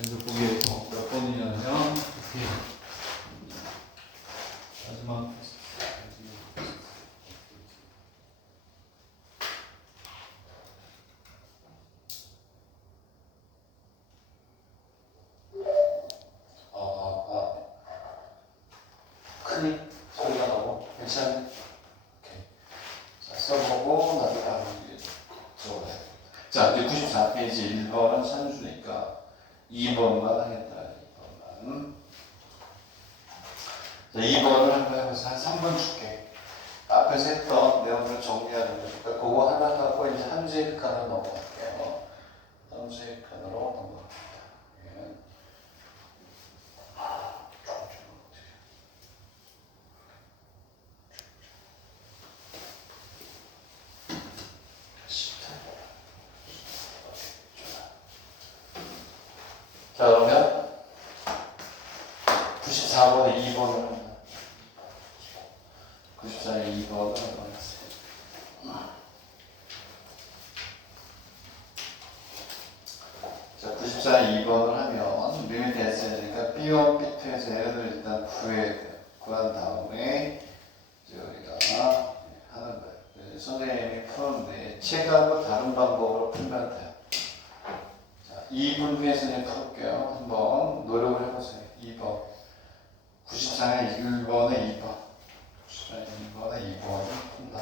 이제 보기에서 몇 번이냐면 이렇게 마지막 크니 소리가 나고 괜찮네. 오케이. 자, 써보고 나도 바로 적어야 돼. 자, 이제 94페이지 1번은 산수니까 2번만 하겠다. 2번만. 자, 2번을 한번 해보세요. 한 3번 줄게. 앞에서 했던 내용들을 정리하는 거니까 그거 하나 갖고 이제 함수의 극한으로 넘어갈게요. 함수의 극한으로 넘어갑니다. 예. 자, 그러면 94번에 2번을 94에 2번을 넣어놨어요. 자, 94에 2번을 하면 리미트 S니까 B1, B2에서 L을 일단 구한 다음에 이제 우리가 하는 거예요. 선생님이 푸는데 책하고 다른 방법으로 풀면 돼요. 자, 2분 후에 선생님 풀게요. 한번 노력을 해보세요. 2번 94에 1번에 2번 94에 1번에 2번을 푼다.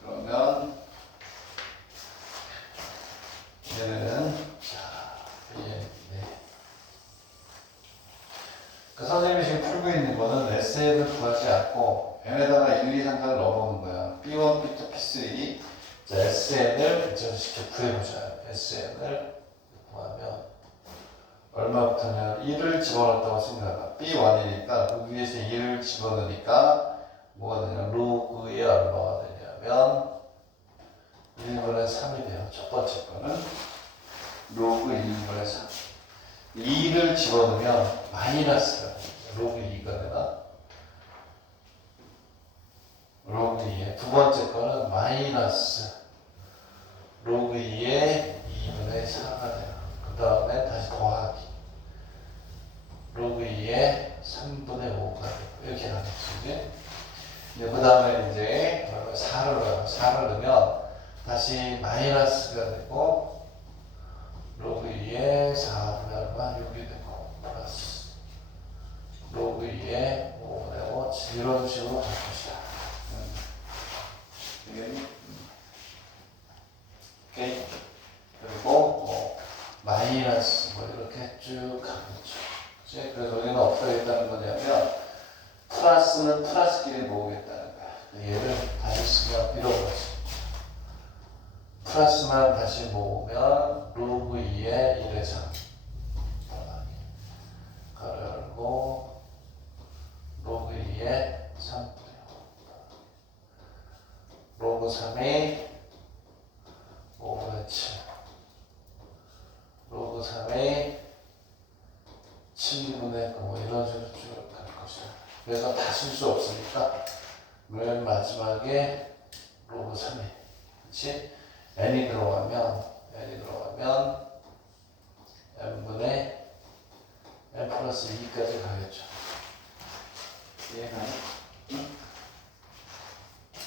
그러면 얘는 그 선생님이 지금 풀고 있는 거는 SN을 구하지 않고 N에다가 1, 2, 3, 4를 넣어보는 거야. B1, B2, P3 자, SN을 직접 구해보자. SN을 구하면 얼마부터냐 1을 집어넣었다고 생각하다. B1이니까 그 위에서 1을 집어넣으니까 뭐가 되냐 로그에 얼마가 되냐면 1분의 3이 돼요. 첫 번째 거는 로그 1분의 3 2를 집어넣으면 마이너스가 돼요. 로그 2가 되나? 로그 2에 두 번째 거는 마이너스 로그 2에 2분의 4가 돼요. 그 다음에 다시 더하기 로그 2에 3분의 5가 돼요. 이렇게 나겠지. 그 다음에 이제 4를 넣어요. 4를 넣으면 다시 마이너스가 되고 로그 2에 4분의 얼마 6이 되고 플러스 로그 2에 5분의 5 이런 식으로 갈 것이다. 오케이. 그리고 마이너스 이렇게 쭉 가겠죠. 그치? 그래서 여기는 어떻게 하겠다는 거냐면 플러스는 플러스끼리 모으겠다는 거야. 얘를 다시 쓰면 이런 거지. 플러스만 다시 모으면 로그 2에 1의 3 가로 열고 로그 2에 3분의 5 로그 3에 5분의 7 로그 3에 7분의 9 이런 식으로 쭉 갈 것이다. 그래서 다 쓸 수 없으니까 맨 마지막에 로그 3에 그렇지? n이 들어가면 n분의 n 플러스 2까지 가겠죠. 이해가요? 응?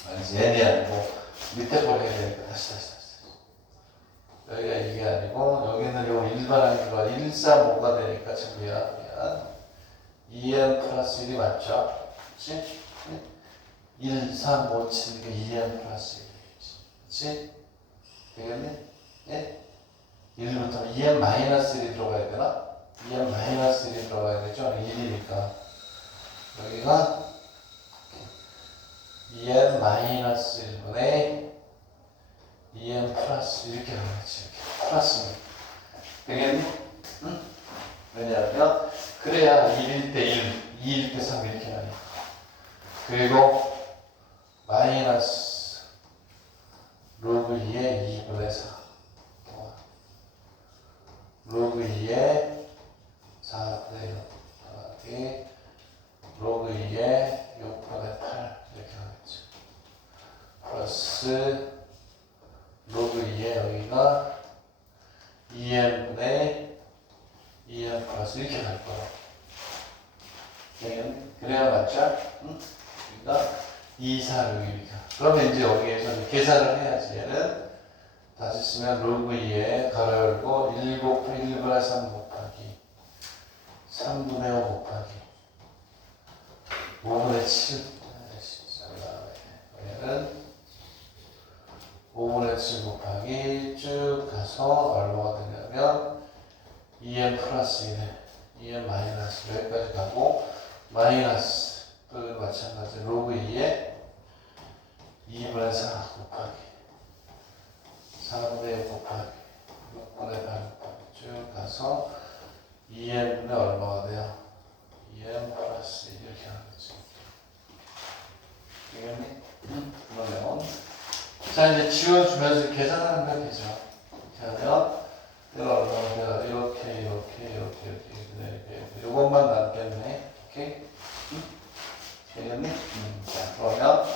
아니지 n이 아니고 밑에 걸 해야 되니까 다시 여기가 이게 아니고 여기는 요 일반항 거 1, 3, 5가 되니까 지금 미안 2n 플러스 1이 맞죠? 그치? 1, 3, 5 치니까 2n 플러스 1이겠지. 그치? 되겠니? 예? 1부터 2n 마이너스 1이 들어가야 되나? 2n 마이너스 1이 들어가야 되죠? 1이니까 여기가 2n 마이너스 1분의 2n 플러스 이렇게 가겠지. 이렇게 플러스는 되겠니? 응? 왜냐하면 그래야 1일 때 1, 2일 때 3 이렇게 나니까. 그리고 마이너스 로그 2에 2분의 4 로그 2에 4분의 6 더하기 로그 2에 6분의 8 이렇게 하겠죠. 플러스 맞죠? 응? 그러니까 2, 4, 6, 1이니까. 그러면 이제 여기에서 이제 계산을 해야지. 얘는 다시 쓰면 로그 2에 가로 열고 1 곱하기 1분의 3 곱하기 3분의 5 곱하기 5분의 7. 얘는 5분의 7 곱하기 쭉 가서 얼마가 되냐면 2n 플러스 1에 2n 마이너스 여기까지 가고 마이너스 또 마찬가지 로그 2에 2분의 4 곱하기 4분의 1 곱하기 6분의 8 곱하기 쭉 가서 2n분의 얼마가 돼요? 2n 플러스 1 이렇게 하는 거지. 되겠니? 그러면 자 이제 지워주면서 계산하는 거 되죠. 이렇게 하면 내가 얼마나 돼요? 이렇게 이것만 남겠네. 오케이? 되겠니? 자 그러면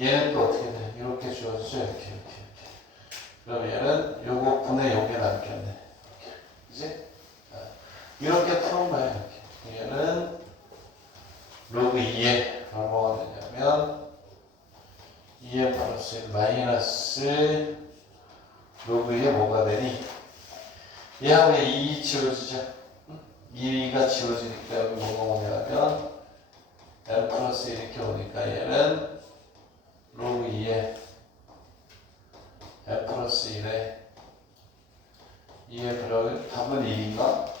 얘는 또 어떻게 돼? 이렇게 주어지죠. 이렇게. 그럼 얘는 요거 분의 요게 남겠네. 이렇게. 그지? 이렇게 푸는 거야. 이렇게. 얘는 로그 2에 얼마가 되냐면 2n 플러스 1 마이너스 로그 2에 뭐가 되니? 얘하고 얘 2 지워지죠? 2가 지워지니까 여기 뭐가 오냐면 n 플러스 1 이렇게 오니까 얘는 로그 2에 n 플러스 1에 2의 그러면 답은 1인가?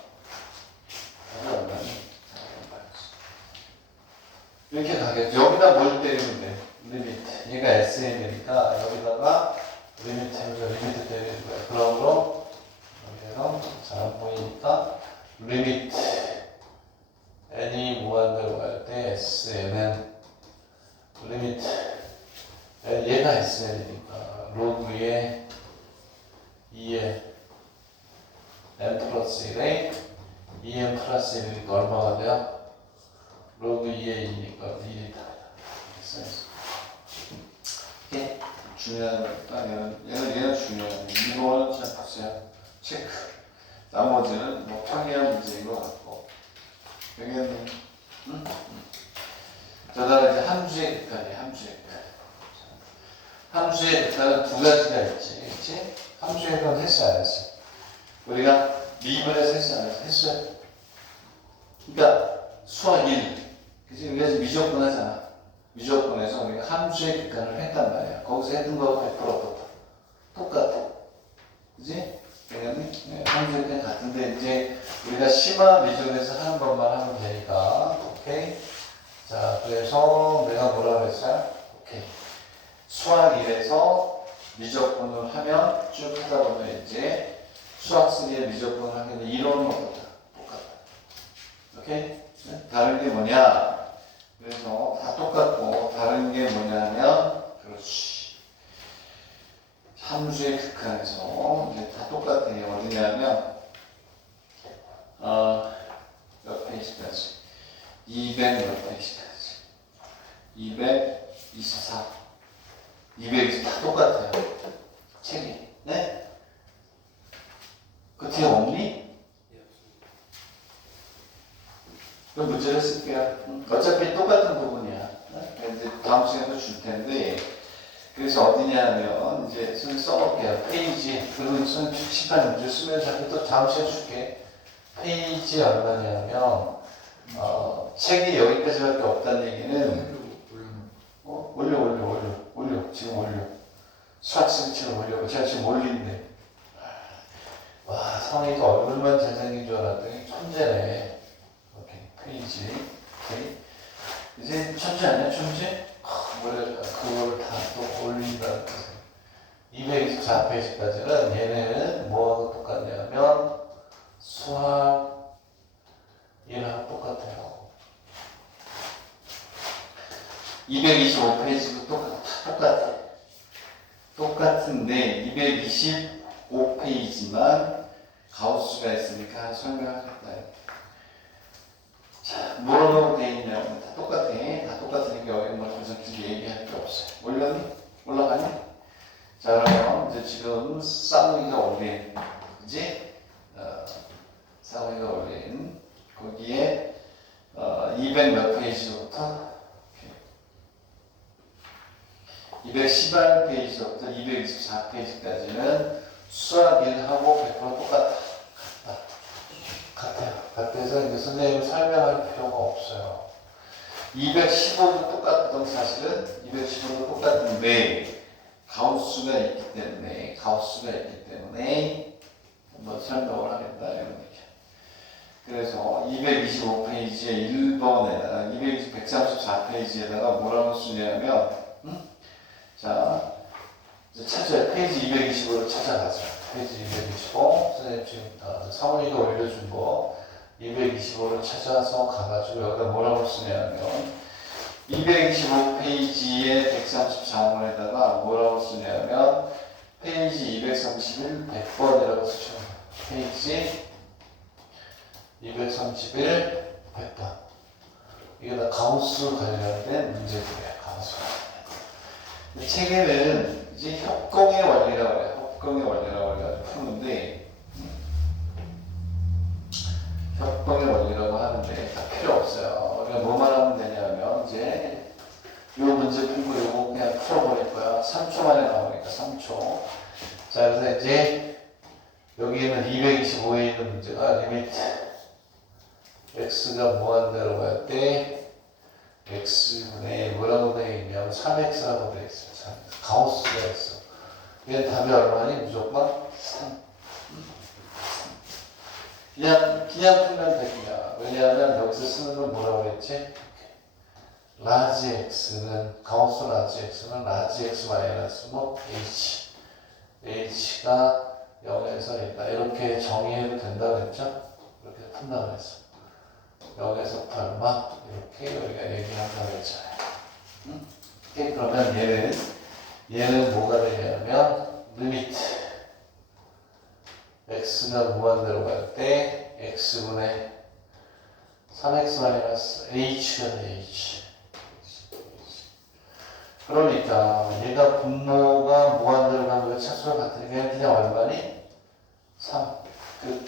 답이 얼마니? 이렇게 가겠죠. 여기다 뭘 때리면 돼? 리미트. 얘가 SN이니까 여기다가 리미트 때리는 거야. 그러므로 여기서 잘 안 보이니까 리미트 n이 무한대로 갈 때 SN은 리미트 얘가 SN이니까 로그의 2에 n 플러스 1에 2n 플러스 1이니까 얼마가 돼요? 로그 2에 2니까 1이다. 이게 중요한 거니까 얘는 중요한 이거는 잘 보세요. 체크. 나머지는 뭐 평이한 문제인 것 같고. 되겠네. 응? 자, 다음 이제 함수의 극한이에요. 함수의 극한. 함수의 극한은 두 가지가 있지. 그치? 함수의 극한 했어, 안 했어? 우리가 미분에서 했어, 안 했어? 했어요. 그러니까 수학 1. 그치? 우리가 지금 미적분 하잖아. 미적분에서 우리가 함수의 극한을 했단 말이야. 거기서 했던 거하고 100% 똑같아. 그지? 되겠니? 네, 함수의 극한 같은데, 이제 우리가 심화 미적에서 하는 것만 하면 되니까. 오케이? 자, 그래서 내가 뭐라 그랬어요? 오케이. 수학 1에서 미적분을 하면 쭉 하다 보면 이제 수학 3의 미적분을 하면 이론은 어떻다? 똑같다. 오케이? 네? 다른 게 뭐냐? 그래서 다 똑같고 다른 게 뭐냐면 그렇지. 함수의 극한에서 이제 다 똑같아요. 어디냐면 몇 페이지까지? 200 몇 페이지까지? 224 220 다 똑같아요. 책이. 네? 그 뒤에 없니? 그럼 문제를 쓸게요. 어차피 똑같은 부분이야. 이제 다음 시간에도 줄 텐데, 그래서 어디냐면, 이제 손 써볼게요. 페이지, 그리고 손 칙칙한 문제 쓰면서 또 다음 시간에 줄게. 페이지 얼마냐면, 책이 여기까지밖에 없다는 얘기는, 올려. 지금 올려. 수학생처럼 올려. 제가 지금 올린대. 와, 성희가 얼굴만 잘생긴 줄 알았더니 천재네. 페이지. 오케이. 이제 천재 아니야? 천재? 그걸 다 또 올린다는 거죠. 224페이지까지는 얘네는 뭐하고 똑같냐면 수학 1하고 똑같아요. 225페이지도 똑같아. 똑같은데 225페이지만 가우스가 있으니까 설명하겠다. 자, 뭐라고 되어 있냐면 다 똑같아. 다 똑같으니까 여기 뭐 더 이상 길게 얘기할 게 없어요. 올렸니? 올라가니? 자, 그러면 이제 지금 쌍둥이가 올린, 그지? 쌍둥이가 올린 거기에 200 몇 페이지부터 211페이지부터 224페이지까지는 수학 1하고 100% 똑같아. 같아서 이제 선생님이 설명할 필요가 없어요. 215도 똑같던 사실은 215도 똑같은데 가우스가 있기 때문에 한번 설명을 하겠다 이런 얘기야. 그래서 225페이지에 1번에다가 134페이지에다가 뭐라고 쓰냐면 자 이제 찾아요. 페이지 225로 찾아가죠. 페이지 225 선생님 지금 사원이가 올려준 거 225를 찾아서 가가지고 여기다 뭐라고 쓰냐면 225페이지에 134번에다가 뭐라고 쓰냐면 페이지 231 100번이라고 쓰죠. 페이지 231 100번. 이게 다 가우스 관련된 문제들이에요. 가우스 관련. 책에는 이제 협공의 원리라고 해요. 협공의 원리라고 해가지고 푸는데 협공의 원리라고 하는데 다 필요 없어요. 우리가 뭐만 하면 되냐면 이제 요 문제 풀고 요거 그냥 풀어버릴 거야. 3초 만에 나오니까 3초. 자, 그래서 이제 여기에는 225에 있는 문제가 리미트 x가 무한대로 갈 때 x분의 뭐라고 되어 있냐면 3x라고 되어 있어요. 3x. 가우스가 있어. 얘는 답이 얼마니? 무조건 3. 그냥 풀면 돼, 그냥. 왜냐하면 여기서 쓰는 건 뭐라고 했지? 라지 x는, 가우스 라지 x는 라지 x 마이너스 뭐 h. h가 0에서 있다. 이렇게 정의해도 된다고 했죠? 이렇게 푼다고 했어. 0에서 얼마? 이렇게 우리가 얘기한다고 했잖아요. 오케이, 그러면 얘는 뭐가 되냐면, 리미트. x가 무한대로 갈 때, x분의 3x 마이너스 h가 돼, h. 그러니까, 얘가 분모가 무한대로 가는 거 차수가 같으니까 그냥 얼마니? 3. 끝.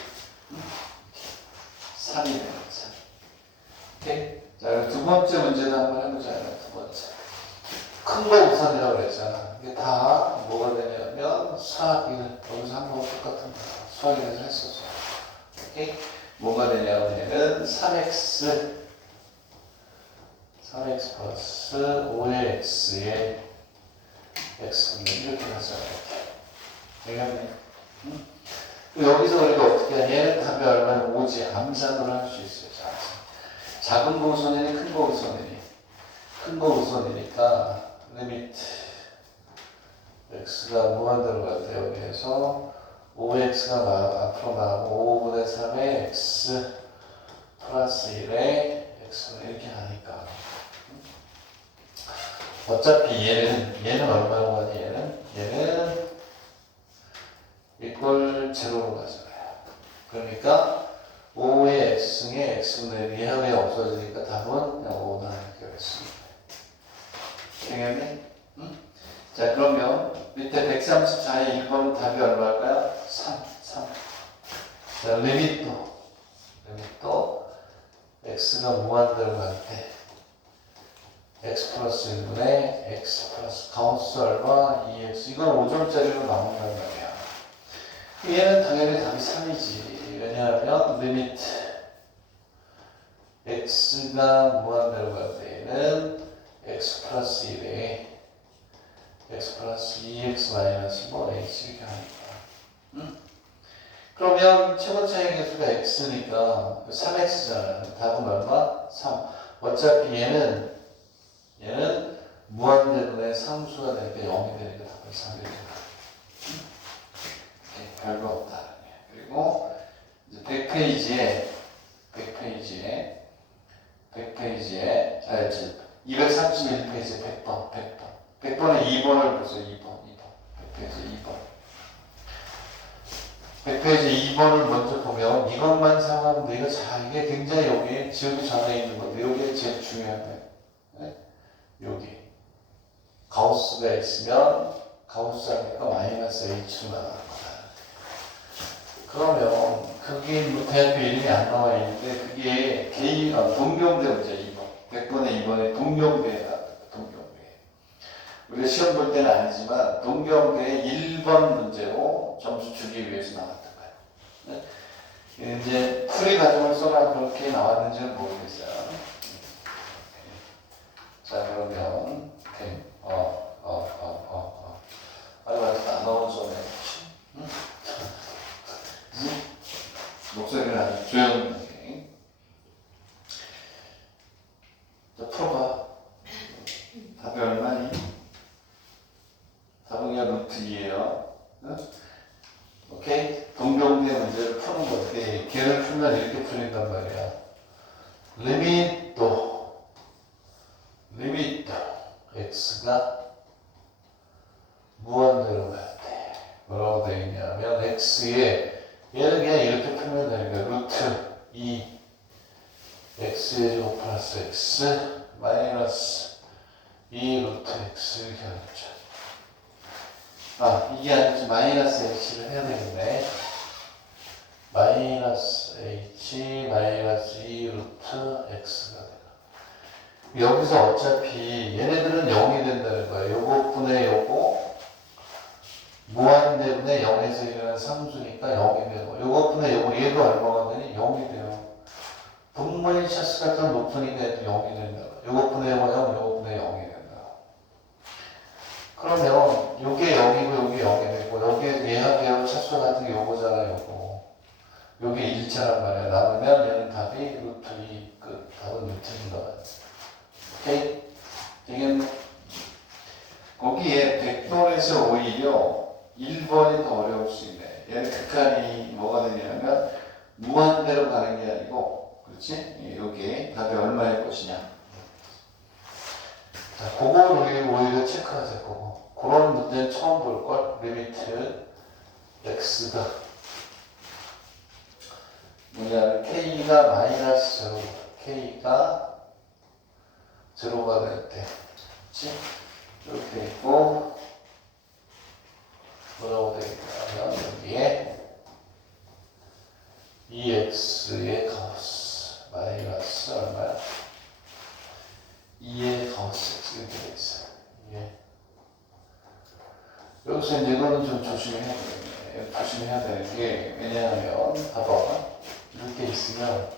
3이 되는 거죠. 오케이? 자, 두 번째 문제도 한번 해보자요. 두 번째. 큰 거 우선이라고 그랬잖아. 이게 다 뭐가 되냐면 수학 1. 여기서 한 번 똑같은 거. 수학 1에서 했었어. 오케이? 뭐가 되냐면 얘는 3x 플러스 5의 x에 x는 이렇게 가져가야 돼. 되겠네? 응? 여기서 우리가 어떻게 하냐? 얘는 답이 얼마나 5지? 암산으로 할 수 있어요. 작은 거 우선이니 큰 거 우선이니? 큰 거 우선이니까 리미트 x가 무한대로 갈 때 여기에서 5x가 앞으로 나가고 5분의 3의 x 플러스 1의 x는 이렇게 가니까 어차피 얘는 얼마로 가니? 얘는 이걸 제로로 가잖아요. 그러니까 5의 x승에 x분의 2하게 없어지니까 답은 그냥 5만 이렇게 했습니다. 되겠네? 응? 자, 그러면 밑에 134의 1번은 답이 얼마일까요? 3. 자, 리미트 x가 무한대로 갈 때 x 플러스 1분의 x 플러스 가우스 얼마? 2x. 이건 5점짜리로 나온단 말이야. 얘는 당연히 답이 3이지. 왜냐하면 리미트 x가 무한대로 갈 때에는 x 플러스 1에 x 플러스 2x 마이너스 뭐 h 이렇게 하니까. 그러면 최고차의 개수가 x니까 3x잖아. 답은 얼마? 3. 어차피 얘는 무한대분의 상수가 되니까 0이 되니까 답은 3이렇게 별거 없다. 그리고 이제 100페이지에 자, 이제 231페이지에 100번에 2번을 보세요. 2번. 100페이지 2번을 먼저 보면 이것만 사용하면 돼. 이게 굉장히 여기 지우기 전에 있는 건데 여기에 제일 중요한 거예요. 네? 여기 가우스가 있으면 가우스 하니까 마이너스 h로 나가는 거다. 그러면 그게 뭐 대학교 이름이 안 나와 있는데 그게 동경대 문제 2번. 100번에 2번에 동경대에 나왔다. 동경대. 우리 시험 볼 때는 아니지만 동경대의 1번 문제로 점수 주기 위해서 나왔던 거예요. 네? 이제 풀이 과정을 써라 그렇게 나왔는지는 모르겠어요. 자 그러면 오케이. 아니 아직 안 나온 소리. 응? 목소리를 아주 조용하게. 자 풀어봐. 답이 얼마니? 답은 그냥 루트 2예요. 응? 오케이? 동경대 문제를 푸는 거 어떻게 걔를 풀면 이렇게 풀린단 말이야. 리미트 x가 무한대로 갈 때 뭐라고 되어 있냐면 x에 얘는 그냥 이렇게 풀면 되니까 루트 2 x의 제곱 플러스 x 마이너스 2 루트 x 이렇게 하겠죠. 이게 아니지 마이너스 h를 해야 되겠네. 마이너스 h 마이너스 2 루트 x가 되나. 여기서 어차피 얘네들은 0이 된다는 거야. 요거 분의 요거 무한대분의 0에서 일어난 상수니까 0이 되고 요거 분의 요거 얘도 얼마가 되니? 0이 돼요. 분모의 차수가 더 높으니까 얘도 0이 된다. 요거 분의 요거 0, 요거 분의 0이 된다. 그러면 요게 0이고 요게 0이 되고 여기에 얘하고 얘하고 차수가 같은 게 요거잖아 요거. 요게 1차란 말이야. 남으면 얘는 답이 루트 2 끝. 답은 루트인가. 오케이? 되겠네? 거기에 벡터에서 오히려 1번이 더 어려울 수 있네. 얘는 극한이 뭐가 되냐면 무한대로 가는 게 아니고 그렇지? 여기 답이 얼마일 것이냐. 자, 그걸 오히려 체크하세요. 그거. 그런 문제는 처음 볼걸? 리미트 x가 뭐냐 k가 마이너스 제로 k가 제로가 될 때 그치? 이렇게 있고 뭐라고 되겠냐면 여기에 2x의 가우스 마이너스 얼마야? 2의 가우스 이렇게 돼 있어요. 예. 여기서 이제 이거는 좀 조심해야 되겠네. 조심해야 되는 게 왜냐하면 봐봐 이렇게 있으면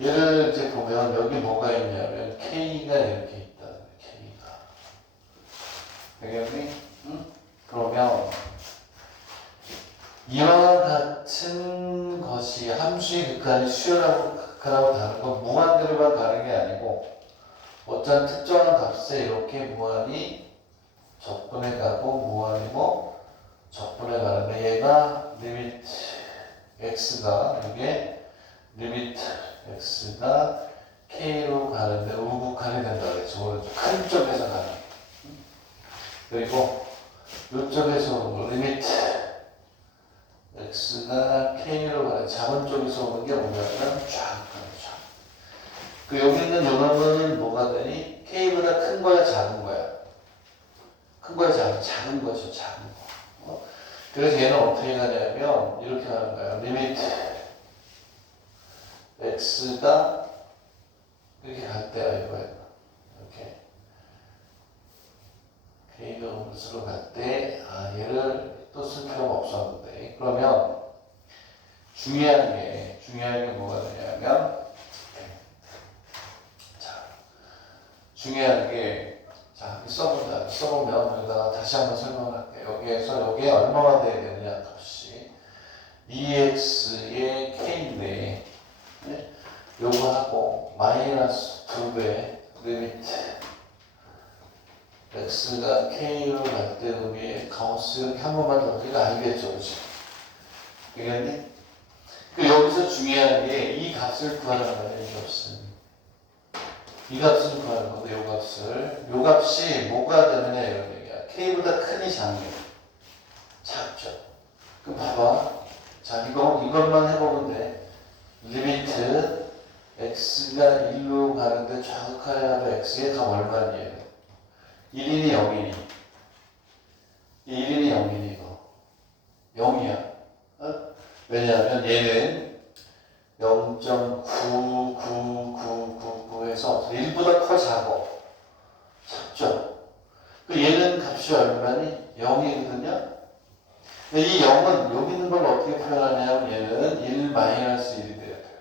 얘를 이제 보면 여기 뭐가 있냐면 K가 이렇게 있다. K가. 되겠니? 응? 그러면 이와 같은 것이 함수의 극한이 수열하고 극한하고 다른 건 무한대로만 가는 게 아니고 어떤 특정한 값에 이렇게 무한히 적분해 가고 무한이고 적분해 가는데 얘가 리미트 x가 이게 리미트 x가 k로 가는데 우극한이 된다 그랬죠. 오른쪽 큰 쪽에서 가는. 그리고 이쪽에서 오는 거 리미트 x가 k로 가는 작은 쪽에서 오는 게 뭐냐면 좌극한이죠. 그 여기 있는 요놈은 뭐가 되니? k보다 큰 거야 작은 거야? 큰 거야 작은 거죠. 작은 거. 그래서 얘는 어떻게 가냐면 이렇게 가는 거예요. 리미트 x가 이렇게 갈 때야 이거예요. 이렇게 k가 음수로 갈 때 얘를 또 쓸 필요가 없었는데 그러면 중요한 게 뭐가 되냐면 중요한 게 써보면 여기다가 다시 한번 설명할게요. 여기에서 여기에 얼마가 돼야 되느냐 값이 2x의 k인데 네? 요거하고 마이너스 2배 리미트 x가 k로 갈 때 여기에 가우스 이렇게 한 번만 더 우리가 알겠죠, 그렇지? 알겠니? 그 여기서 중요한 게 이 값을 구하는 거예요. 이 값을 구하는 건데 요 값이 뭐가 되느냐 이런 얘기야. k보다 크니 작니? 작죠. 그럼 봐봐. 자 이것만 해보면 돼. 리미트 x가 1로 가는데 좌극하여 x의 값 얼마니? 1이니 0이니? 1이니 0이니 이거? 0이야. 왜냐하면 얘는 0.99999에서 1보다 커 작죠. 값이 얼마니? 0이거든요. 근데 이 0은 여기 있는 걸 어떻게 표현하냐면 얘는 1 마이너스 1이 돼야 돼요.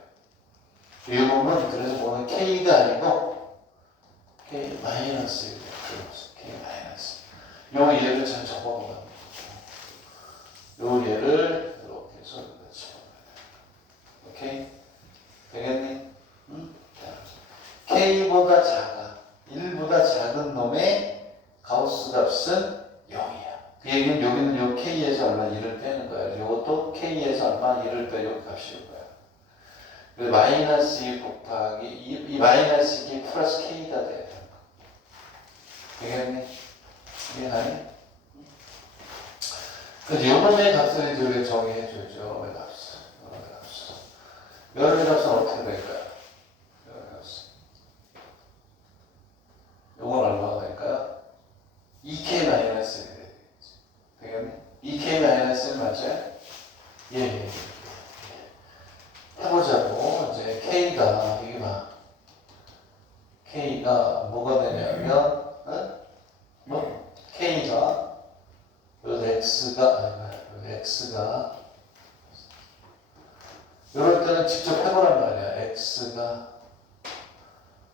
이 부분은 그래서 뭐는 k가 아니고 k 마이너스 1이에요. k 마이너스. 요 예를 잘 적어보면 요 예를 이렇게 해서 오케이? 되겠니? 응? k보다 작아. 1보다 작은 놈의 가우스 값은 0이야. 그 얘기는 여기는 요 k에서 얼마 1을 빼는 거야. 요것도 k에서 얼마 1을 빼 요 값이 거야. 그래서 마이너스 2 곱하기 이 마이너스 2 플러스 k가 돼야 되는 거. 되겠니? 이해하니? 그래서 요놈의 값을 이제 우리가 정의해줘야죠. 요놈의 값을. 요놈의 값을. 요놈의 값은 어떻게 될까요? 요놈의 값은. 요건 얼마가 될까요? 2k 마이너스 1이 되겠지. 되겠니? 2k 마이너스 1 맞아요? 예. 해보자고. 이제 k가, 이게 봐. k가 뭐가 되냐면, k가, 요 x가, 요럴 때는 직접 해보란 말이야. x가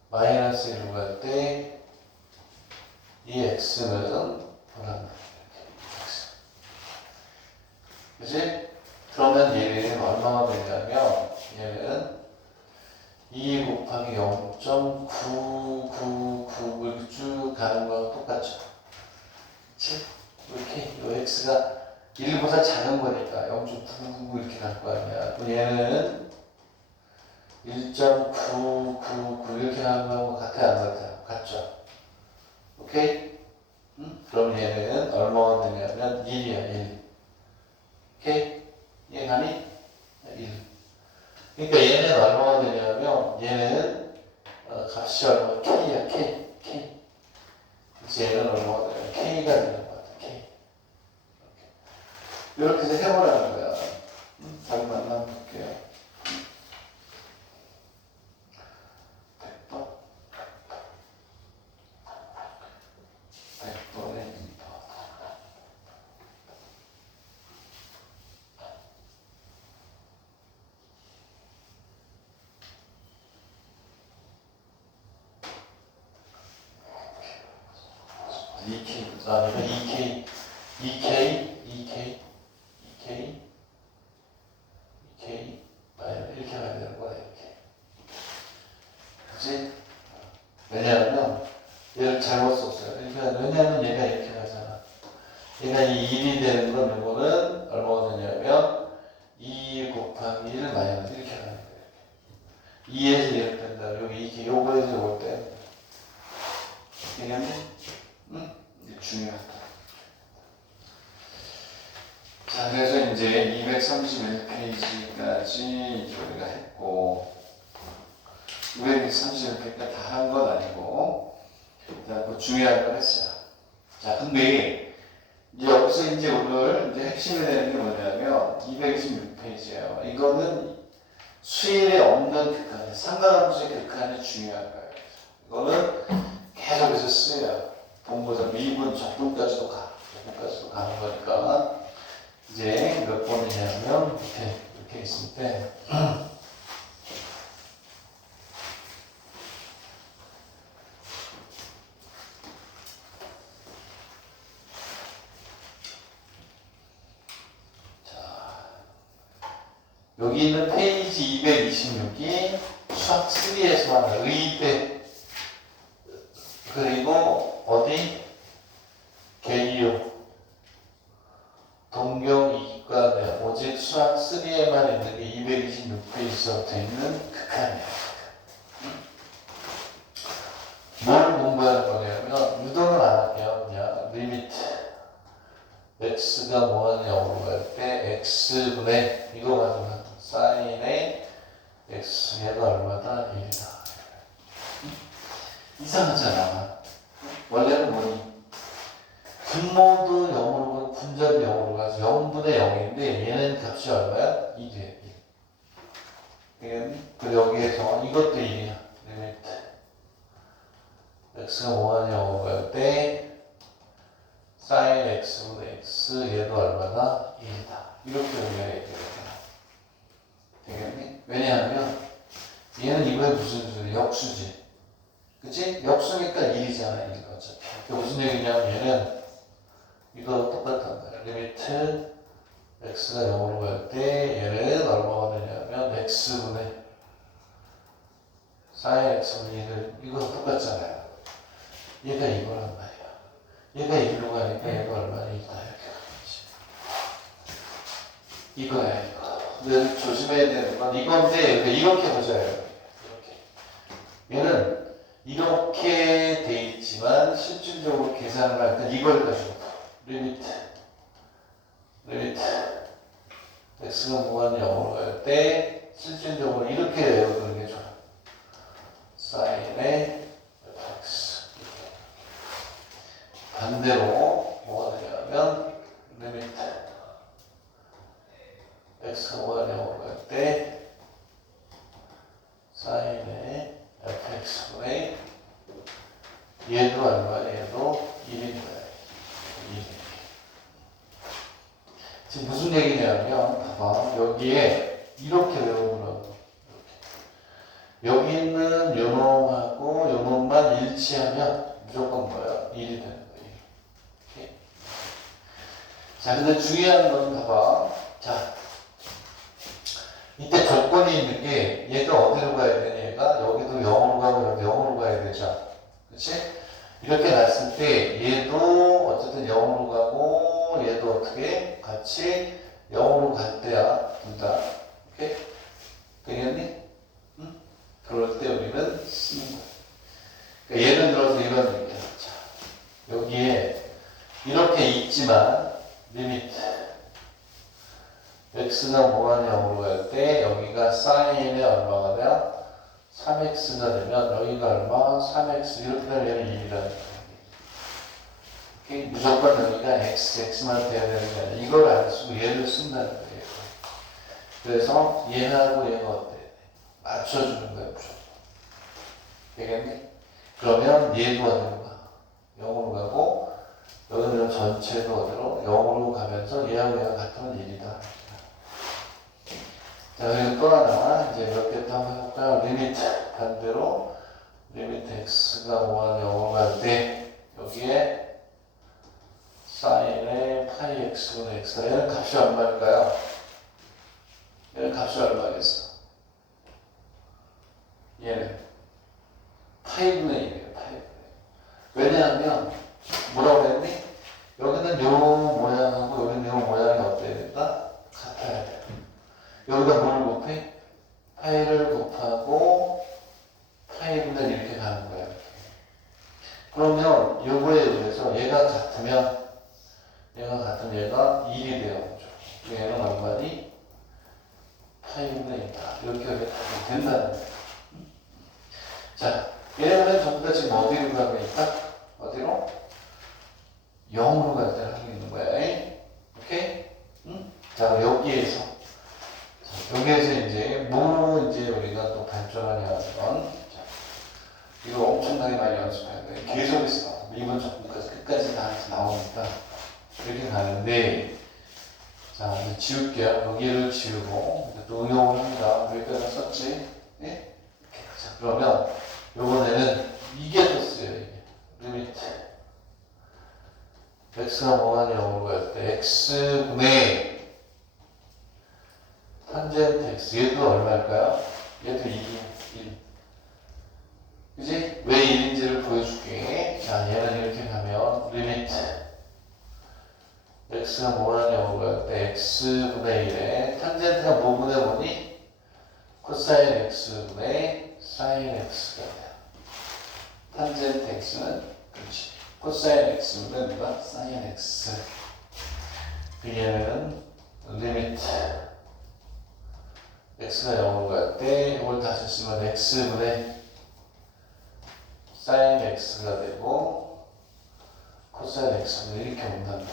마이너스 1로 갈 때, 이 x는 보란 말이야. 그치? 그러면 얘는 얼마가 되냐면, 얘는 2 곱하기 0.999를 쭉 가는 거랑 똑같죠. 그치? 이렇게, 요 x가 1보다 작은 거니까 0.999 이렇게 갈 거 아니야. 그럼 얘는 1.999 이렇게 가는 거하고 같아요, 안 같아요? 같죠? 오케이? 응? 그럼 얘는 얼마가 되냐면 1이야, 1. 오케이? 얘가니? 1. 그러니까 얘는 얼마가 되냐면 얘는 값이 얼마? k야, k. 그래서 얘는 얼마가 되냐면 k가 되는 거 같아, k. 이렇게 해서 해보라는 거야. 다시 만나면 볼게요. 100번. 100번에 2번. 아니면 2K 이렇게 가야 되는 거야, 이렇게. 그치? 왜냐하면 얘를 잘못 썼어요. 그러니까 왜냐하면 얘가 이렇게 가잖아. 얘가 이 1이 되는 건 이거는 얼마가 되냐면 2 곱하기 1 마이너스 이렇게 가는 거야. 2에서 1 뺀다. 여기 이게 요거에서 요걸 빼. 되겠니? 응? 이게 중요하다. 자, 그래서 이제 231페이지까지 이제 우리가 했고, 231페이지까지 다 한 건 아니고, 일단 그 중요한 걸 했어요. 자, 근데 이제 여기서 이제 오늘 이제 핵심이 되는 게 뭐냐면 226페이지예요. 이거는 수일에 없는 극한이, 삼각함수의 극한이 중요한 거예요. 이거는 계속해서 쓰여요. 본보다 미분, 적분까지도 가는 거니까. 이제 몇 번이냐면 이렇게 있을 때 자, 여기 있는 페이지 226이 수학 3에서 하는 의대 그리고 어디? 개요 동경 이과는 오직 수학 3에만 있는 게 226페이지부터 있는 극한이야. 뭘 공부하는 거냐면 유도는 안 할게요. 그냥 리미트 x가 뭐하냐 0으로 갈 때 x분의 이거 가지고 사인의 x 얘가 얼마다? 1이다. 이상하잖아. 원래는 뭐니? 분모도 0으로 가고 분자도 0으로 가서 0분의 0인데 얘는 값이 얼마야? 1이야. 1. 그리고 여기에서 이것도 1이야. 리미트 x가 뭐하냐 0으로 갈 때 sin x분의 x 얘도 얼마나? 1이다. 이렇게 연결해야 되겠니? 왜냐하면 얘는 이거의 무슨 수야? 역수지. 그치? 역수니까 1이잖아. 1이 어차피. 그게 무슨 얘기냐면 얘는 이거 똑같단 말이야. 리미트 x가 0으로 갈 때 얘는 얼마가 되냐면 x분의 sin x분의 1을 이거 똑같잖아요. 얘가 이거란 말이야. 얘가 1로 가니까 얘가 얼마나 2다 이렇게 가겠지. 이거야 이거. 근데 조심해야 되는 건 이건데 이렇게 보자요. 이렇게. 얘는 이렇게 돼 있지만 실질적으로 계산을 할 때 이걸 가지고 리미트 x가 무한 0으로 갈 때 실질적으로 이렇게 외워두는 게 좋아. sin의 fx 반대로 뭐가 되냐면 리미트 x가 무한 0으로 갈 때 sin의 fx분의 얘도 얼마 얘도 1입니다. 1. 지금 무슨 얘기냐면 봐봐 여기에 이렇게 외우면 여기 있는 요놈하고 요놈만 일치하면 무조건 뭐야? 1이 되는 거예요. 이렇게. 자 근데 중요한 건 봐봐 자 이때 조건이 있는 게 얘가 어디로 가야 되니 얘가 여기도 0으로 가고 여기 0으로 가야 되죠. 그치? 이렇게 놨을 때 얘도 어쨌든 0으로 가고 얘도 어떻게 같이 0으로 갈 때야 둘 다. 오케이? 되겠니? 응? 그럴 때 우리는 쓰는 거야. 그러니까 예를 들어서 이런 얘기야. 자, 여기에 이렇게 있지만 리미트 x가 무한 0으로 갈 때 여기가 sin에 얼마가 돼요? 3x가 되면 여기가 얼마? 3x 이렇게 되면 얘는 1이라는 거야. 무조건 여기가 x만 돼야 되는 게 아니라 이걸 안 쓰고 얘를 쓴다는 거예요. 그래서 얘하고 얘가 어때? 맞춰주는 거예요. 무조건. 되겠니? 그러면 얘도 어디로 가? 0으로 가고 여기는 전체도 어디로? 0으로 가면서 얘하고 얘가 같으면 1이다. 자, 그리고 또 하나 이제 이렇게 또 한번 해볼까요? 리미트 반대로 리미트 x가 5와 0으로 갈 때 여기에 sin의 파이 x분의 x다. 얘는 값이 얼마일까요? 얘는 값이 얼마겠어? 얘는 파이분의 1이에요. 파이분의 1. 왜냐하면 뭐라고 그랬니? 여기는 요 모양하고 여기는 요 모양이 어때야 된다? 같아야 돼요. 여기다 뭘 곱해? 파이를 곱하고 파이분의 1 이렇게 가는 거야. 이렇게. 그러면 요거에 의해서 얘가 같으면 얘가 1이 돼요. 얘는 얼마니? 파이분의 1이다. 이렇게 하면 된다는 거예요. 자, 얘네는 전부 다 지금 어디로 가고 있다? 어디로? 0으로 갈 때 하고 있는 거야. 오케이? 응? 자, 여기에서 이제 뭐로 이제 우리가 또 발전하냐면 자, 이거 엄청나게 많이 연습해야 돼. 계속 있어. 이번 전부까지 끝까지 다 나오니까 이렇게 가는데 자, 이제 지울게요. 여기를 지우고 또 응용을 합니다. 여기까지 썼지? 네? 자, 그러면 요번에는 이게 됐어요. 이게 리미트 x가 뭐가 0으로 갈 때 x분의 탄젠트 x 얘도 얼마일까요? 얘도 1이에요. 1. 그지? 왜 1인지를 보여줄게. 자, 얘는 이렇게 가면 리미트 x가 뭐가 0으로 갈 때 x분의 1에 탄젠트가 뭐분의 뭐니? 코사인 x분의 사인 x가 돼요. 탄젠트 x는 그렇지. 코사인 x분의 누가? 사인 x. 얘는 리미트 x가 0으로 갈 때 이걸 다시 쓰면 x분의 사인 x가 되고 코사인 x분의 이렇게 온단다.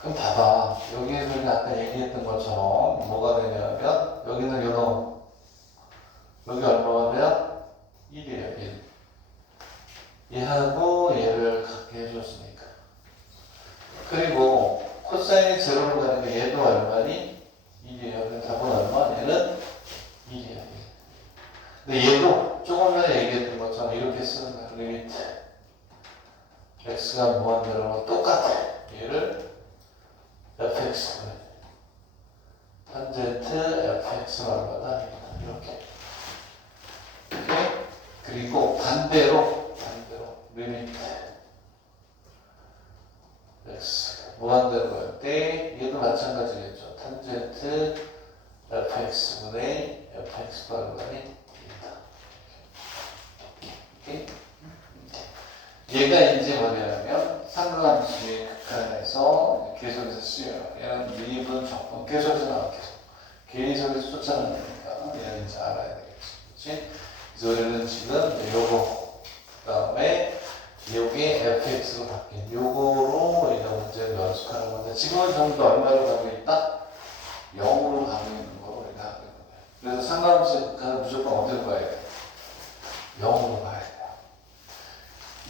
그럼 봐봐. 여기에서 우리가 아까 얘기했던 것처럼 뭐가 되냐면 여기는 요놈 여기 얼마가 돼요? 1이에요. 1. 얘하고 얘를 갖게 코사인이 제로로 가니까 얘도 얼마니? 1이에요. 근데 답은 얼마? 얘는 1이야. 근데 얘도 조금 전에 얘기했던 것처럼 이렇게 쓰는 거야. 리미트 x가 무한대로 똑같아. 얘를 fx 탄젠트 fx는 얼마다? 이렇게. 오케이? 그리고 반대로 리미트 x 무한대로 갈 때 얘도 마찬가지겠죠. 탄젠트 fx분의 fx가 얼마니? 오케이? 얘가 이제 뭐냐면 삼각함수의 극한에서 계속해서 쓰여요. 얘는 미분, 적분 계속해서 나와 계속해서 쫓아나니까 얘는 이제 알아야 되겠지. 그래서 우리는 지금 요거 그다음에 요게 fx로 바뀐 요거로 이제 문제를 연습하는 건데 지금은 전부 다 얼마로 가고 있다? 0으로 가고 있는 거로 우리가 하고 있는 거예요. 그래서 삼각함수의 극한은 무조건 어디로 가야 돼? 0으로 가야 돼요.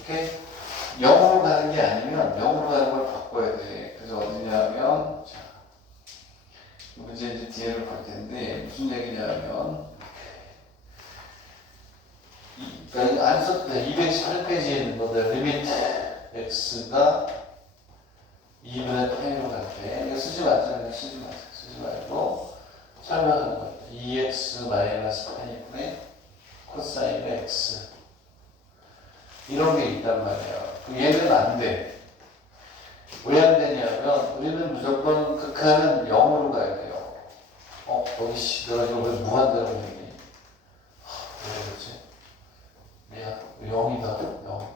오케이? 0으로 가는 게 아니면 0으로 가는 걸 바꿔야 돼. 그래서 어디냐면 자 문제 이제 뒤에를 볼 텐데 무슨 얘기냐면 그러니까 안 썼다. 218페이지에 있는 거들 리미트 x가 2분의 파이로 갈 때 이거 쓰지 마세요. 쓰지 말고 설명하는 거예요. 2x 마이너스 파이분의 코사인의 x 이런 게 있단 말이에요. 얘는 안 돼. 왜 안 되냐면 우리는 무조건 극한은 0으로 가야 돼요. 거기 씨 내가 이거 왜 무한대로 얘기? 왜 그러지? 미안, 0이다. 0.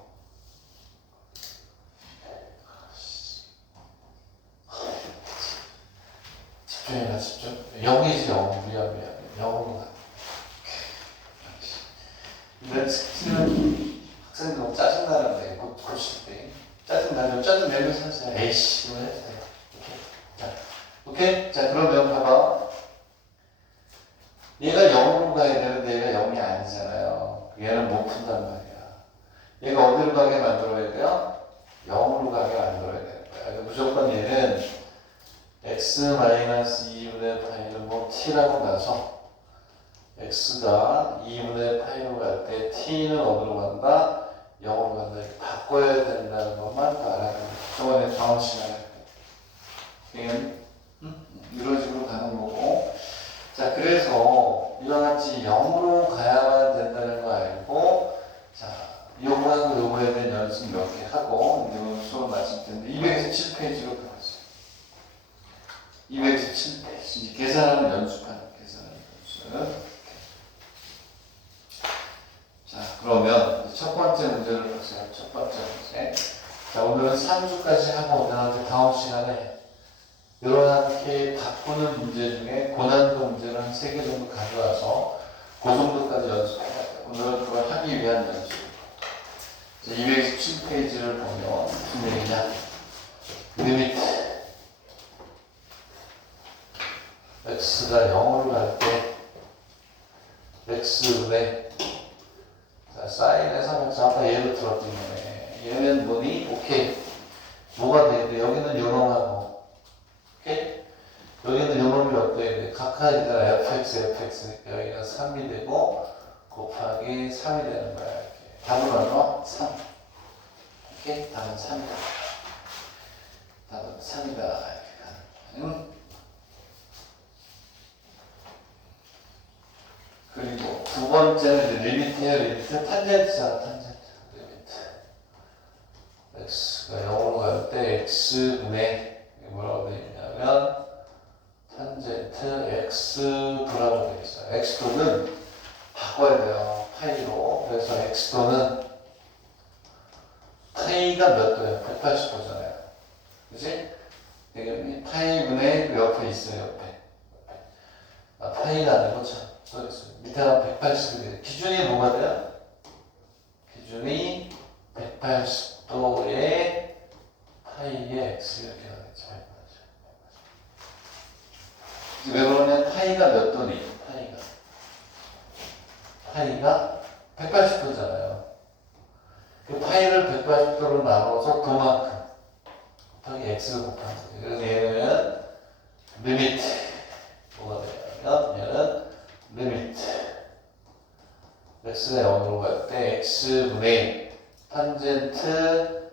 집중해라, 집중. 0이지, 0. 미안. 0으로 가. 근데 특히는 학생들 너무 짜증나는데, 고칠 때. 짜증내면 사실, 에이씨, 이거 해도 돼. 오케이? 자, 그러면 봐봐. 얘가 0으로 가야 되는데 얘가 0이 아니잖아요. 얘는 못 푼단 말이야. 얘가 어디로 가게 만들어야 돼요? 0으로 가게 만들어야 되는 거야. 무조건 얘는 x-2분의 파이를 뭐 t라고 나서 x가 2분의 파이로 갈 때 t는 어디로 간다? 0으로 간다. 이렇게 바꿔야 된다는 것만 또 알아야 돼요. 저번에 다음 시간에 얘는 이런 식으로 가는 거고. 자, 그래서 이와 같이 0으로 가야만 된다는 거 알고, 자, 요거하고 요거에 대한 연습 몇 개 하고, 이제 수업 마칠 텐데, 217페이지로 가보세요. 217페이지. 이제 계산하는 연습하는, 연습. 자, 그러면 첫 번째 문제를 보세요. 첫 번째 문제. 자, 오늘은 3주까지 하고, 오늘한테 다음 시간에 이렇게 바꾸는 문제 중에 고난도 문제를 한 3개 정도 가져와서 그 정도까지 연습해야 돼요. 오늘은 그걸 하기 위한 연습. 227페이지를 보면 무슨 얘기냐? 리미트 x가 0으로 갈 때 x분의 사인의 3x 아까 얘를 들었던 거네. 얘는 뭐니? 오케이. 뭐가 돼야 돼? 여기는 요놈하고 오케이? 여기는 요놈이 어때야 돼? 각하니까 fx 여기가 3이 되고 곱하기 3이 되는 거야. 이렇게. 답은 얼마? 3. 오케이? 답은 3이다. 답은 3이다. 이렇게 가는. 그리고 두 번째는 이제 리미트예요. 리미트 탄젠트잖아. 탄젠트. 리미트. x가 0으로 갈 때 x분의 뭐라고 되어 있냐면 탄젠트 x도라고 되어 있어요. x도는 바꿔야 돼요. 파이로. 그래서 x도는 파이가 몇 도예요? 180도잖아요. 그치? 이게 파이분의 그 옆에 있어요. 옆에. 파이가 아니고 참 써있어요. 밑에가 180이 돼요. 기준이 뭐가 돼요? 기준이 180도의 파이의 x 이렇게 하겠죠. 왜 그러냐면 파이가 몇 도니? 파이가 180도잖아요. 그 파이를 180도로 나눠서 그만큼 곱하기 x를 곱하는 거지. 그래서 얘는 리미트 뭐가 되냐면 얘는 리미트 x가 0으로 갈 때 x분의 탄젠트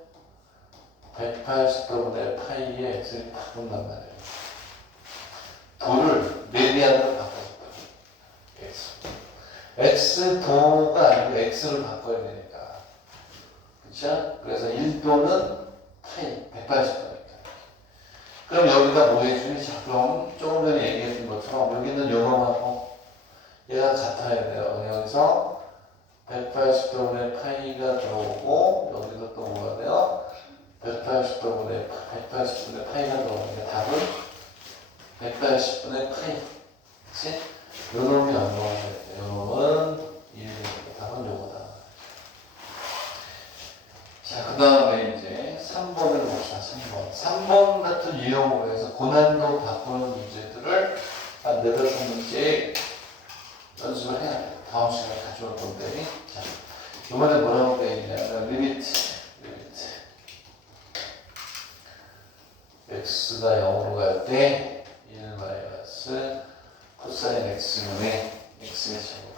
180도분의 파이에 x를 바꾼단 말이에요. 도를 레디안으로 바꿔줄거예요. x 도가 아니고 x를 바꿔야 되니까. 그쵸? 그래서 1도는 파이 180도니까. 그럼 여기다 뭐 해주니? 자, 그럼 조금 전에 얘기했던 것처럼 여기는 요거하고 얘가 같아야 돼요. 여기서 180도분의 파이가 들어오고 여기도 또 뭐가 돼요? 180도분의 파이가 들어오니까 답은 180분의 파이. 그치? 요 놈이 안 나와야 돼. 요 놈은 1이니까 답은 요거다. 자, 그 다음에 이제 3번을 봅시다. 3번. 3번 같은 유형으로 해서 고난도 바꾸는 문제들을 한 4-5문제 연습을 해야 돼. 다음 시간에 가져올 건데. 자, 이번에 뭐라고 되어 있냐면 리미트. x가 0으로 갈 때 1 마이너스 코사인 x분의 x의 제곱.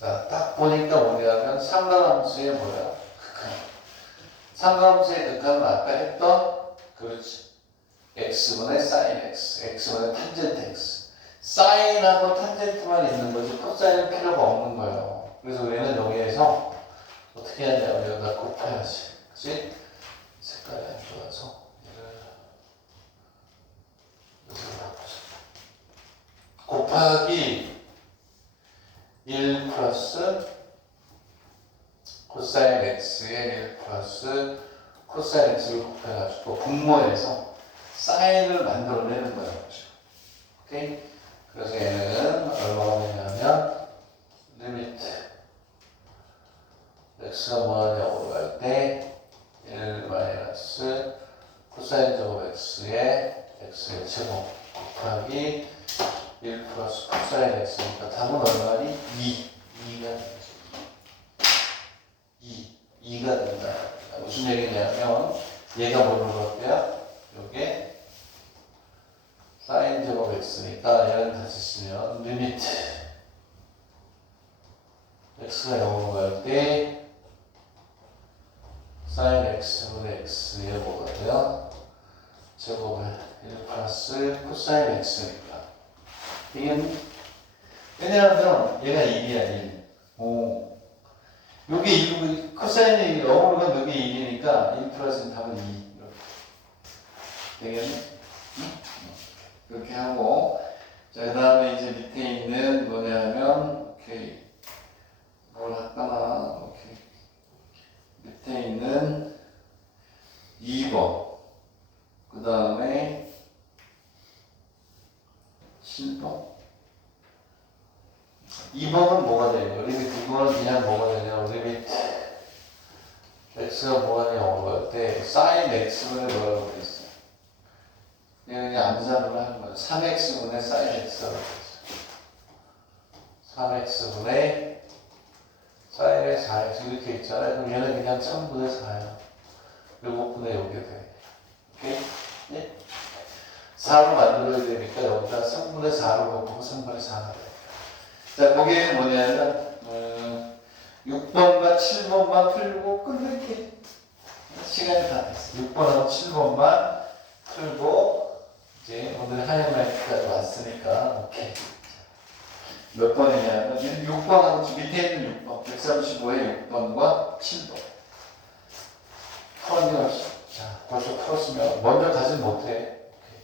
자, 딱 보니까 뭐냐면 삼각함수의 뭐야? 극한. 삼각함수의 극한은 아까 했던 그렇지. x분의 사인 x, x분의 탄젠트 x. 사인하고 탄젠트만 있는 거지 코사인은 필요가 없는 거예요. 그래서 우리는 여기에서 어떻게 하냐면 여기다 곱해야지. 그치? 색깔이 안 좋아서 얘를 바꾸자. 곱하기 1 플러스 코사인 x에 1 플러스 코사인 x를 곱해가지고 분모해서 사인을 만들어내는 거예요. 오케이? 그래서 얘는 얼마가 되냐면 리미트 x가 뭐하냐고 할 때 1 마이너스 코사인 제곱 x의 제곱 곱하기 1 플러스 코사인 x니까 답은 얼마니? 2가 되지. 2가 된다. 무슨 얘기냐면 얘가 뭐로 갈게요? 요게 사인 제곱 x니까 얘는 다시 쓰면 리미트 x가 0으로 갈 때 사인 x분의 x의 뭐가 돼요? 제곱을 1 플러스 코사인 x니까 이게 왜냐하면 얘가 1이야 1. 오. 요게 1이고 코사인이 0으로 가면 요게 1이니까 1 플러스 답은 2 이렇게 되겠네? 그렇게 하고 자, 그 다음에 이제 밑에 있는 뭐냐면 오케이 뭘 할까나 오케이 밑에 있는 2번 그 다음에 7번 2번은 뭐가 돼요? 리미트 2번은 그냥 뭐가 되냐 리미트 x가 뭐가 되냐고 할 때 사인 x분의 뭐라고 되어있어요? 얘는 암산으로 하는 거예요. 3x분의 사인 x라고 되어있어요. 3x분의 사인의 4x 이렇게 있잖아요. 그럼 얘는 그냥 1000분의 4예요. 요것분의 요게 돼. 오케이? 네? 4로 만들어야 되니까 여기다 3분의 4로 넣고 3분의 4가 돼. 자, 거기에 뭐냐면 6번과 7번만 풀고 끝낼게. 시간이 다 됐어. 6번하고 7번만 풀고 이제 오늘 하이라이트까지 왔으니까 오케이. 몇 번이냐면 6번하고 밑에 있는 6번 135의 6번과 7번 풀었냐? 자, 벌써 풀었으면 먼저 가진 못해. 오케이.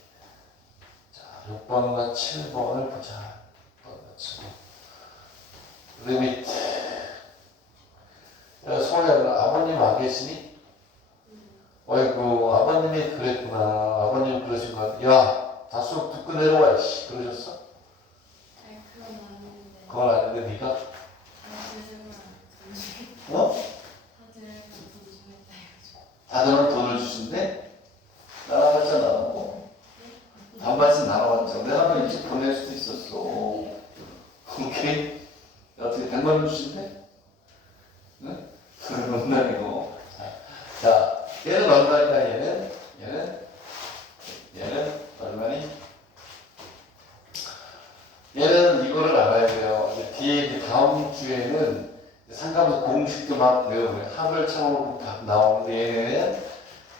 자, 6번과 7번을 보자. 6번과 7번 리미트 소혜야 아버님 안 계시니? 어이구 아버님이 그랬구나. 아버님 그러신 거 같아. 야, 다 수업 듣고 내려와. 씨. 그러셨어? 아니 그건 아닌데. 그건 아닌데 네가? 어? 다들은 돈을 주신대? 나랑 같이 나눠고 반반씩 나눠봤죠. 내가 한번 일찍 보낼 수도 있었어. 오케이? 어떻게 100만 원 주신대? 응? 농담이고. 자, 얘는 얼마일까? 얘는 얼마니? 얘는 이거를 알아야 돼요. 뒤에 이제 다음 주에는 상가면서 공식도 막 외우고요. 합을 참으로 다 나오는데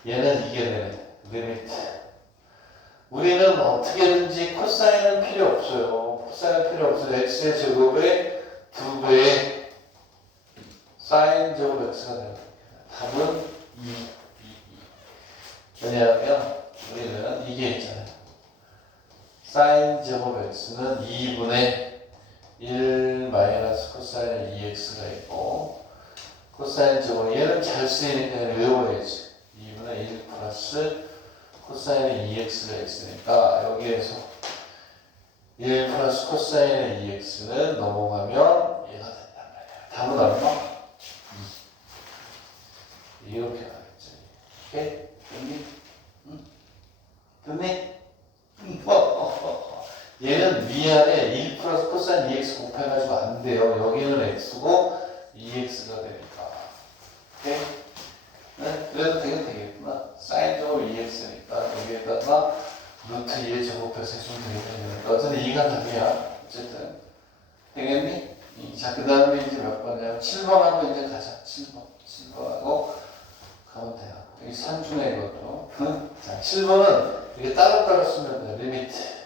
얘는 이게 되네. 리미트. 우리는 어떻게든지 코사인은 필요 없어요. 코사인은 필요 없어요. x의 제곱의 2배의 사인 제곱 x가 돼요. 답은 2. 왜냐하면 우리는 이게 있잖아요. 사인 제곱 x는 2분의 1 마이너스 코사인 2x가 있고 코사인 제곱 얘는 잘 쓰이니까 외워야지. 2분의 1 플러스 코사인의 2x가 있으니까 여기에서 1 플러스 코사인의 2x는 넘어가면 얘가 된단 말이야. 답은 얼마? 2. 이렇게 가겠지. 오케이? 됐니? 응? 됐니? 얘는 위아래 1 플러스 코사인 2x 곱해가지고 안 돼요. 여기는 x고 2x가 되니까. 오케이? 네? 그래도 되겠구나. 사인 제곱 2x니까 여기에다가 루트 2의 제곱해서 해주면 되겠다. 어쨌든 2가 답이야. 어쨌든. 되겠니? 자, 그 다음에 이제 몇 번이냐면 7번하고 이제 가자. 7번하고 가면 돼요. 여기 산중에 이것도. 자, 7번은 이게 따로따로 쓰면 돼요. 리미트.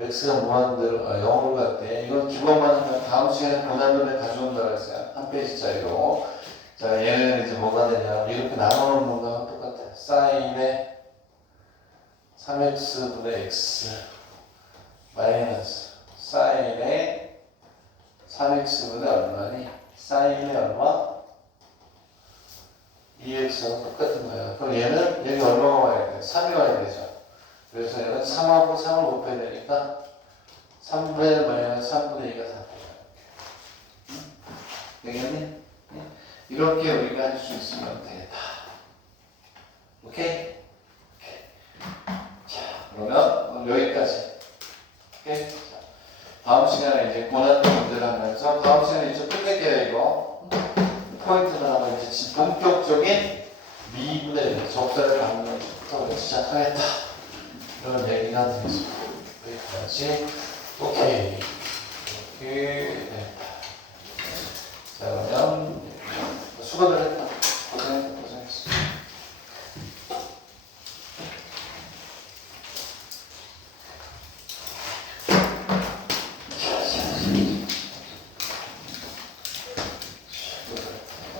x가 무한대로 0으로 갈 때 이건 기본만 하면 다음 시간에 고난도에 가져온다고 했어요. 한 페이지짜리로. 자, 얘는 이제 뭐가 되냐. 이렇게 나눠놓는 거랑 똑같아요. 사인의 3x분의 x 마이너스 사인의 3x분의 얼마니? 사인의 얼마? 2x하고 똑같은 거예요. 그럼 얘는 여기 얼마가 와야 돼? 3이 와야 되죠. 그래서 얘는 3하고 3을 곱해야 되니까 3분의 1 마이너스 3분의 2가 4. 되겠니? 이렇게 우리가 할 수 있으면 되겠다. 오케이? 자, 그러면 여기까지. 오케이? 자, 다음 시간에 이제 고난도 문제를 하면서 다음 시간에 이제 끝낼게요, 이거. 포인트는 하나 이제 본격적인 미분의 접사를 하면서 시작하겠다. 이런 얘기가 되겠습니다. 여기까지. 오케이. 이렇게 됐다. 자, 그러면 수고들 했다. 고생했어.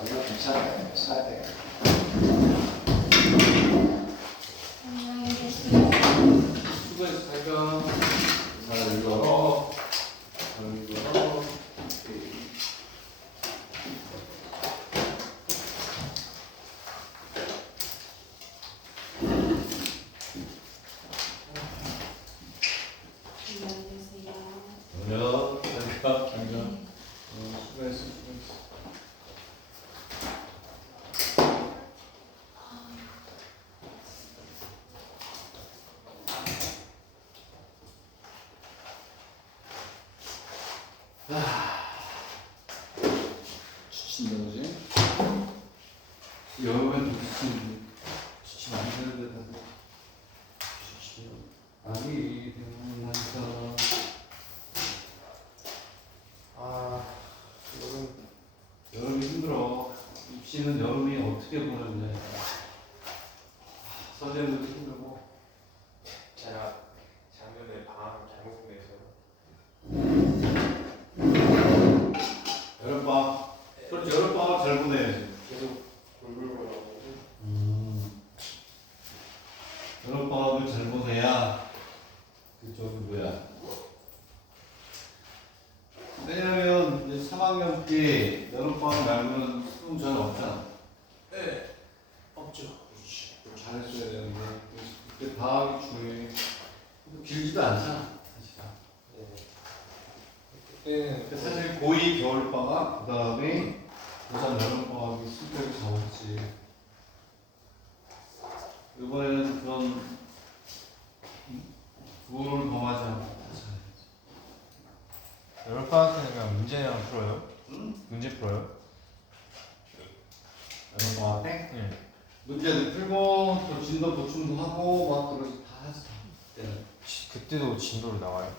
이거 괜찮아요. 써야 되겠다. 안녕히 계세요. 수고했어. 잘가. 잘 읽어라. 잘 읽어라. 오케이. 안녕히 계세요. 안녕. 잘가. 안녕. 수고했어. 지친다 그지? 여름엔 지치면 안 되는데 다들 지치면 아니 항상 여름이 힘들어. 입시는 여름이 어떻게 보내는데 선생님도 힘들고. 제가 작년에 방학을 잘못 보내서 여름방학. 그렇지, 여름방학 잘 보내야지. 계속 골골골하고 여름방학을 잘 보내야 그쪽이 뭐야. 왜냐면 이제 3학년 때 여름방학 말고는 수능 잘 없잖아. 네 없죠. 그렇지. 잘했어야 되는데 그때 방학이 중요해. 길지도 않잖아 사실은. 네 그때는 사실 고2 겨울방학 그 다음에 고3 여름방학이 순서를 잡았지. 이번에는 그런 구호를 범하지 않고 잘해야지. 여름방학 때는 그냥 문제만 풀어요? 응? 문제 풀어요? 여름방학 때? 네. 문제도 풀고 또 진도 보충도 하고 막 그러지 다 하지 그때는. 그때도 진도로 나와요.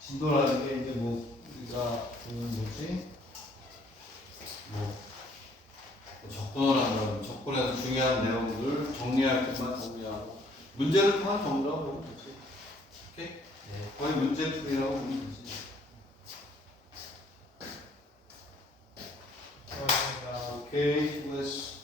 진도라는 게 이제 뭐 우리가 그 뭐지 뭐 접근을 하면 접근에서 중요한 내용들 정리할 것만 정리하고 문제를 통한 정리라고 보면 되지. 오케이? 네. 거의 문제풀이라고 보면 되지. 고맙습니다. 오케이, 수고했어.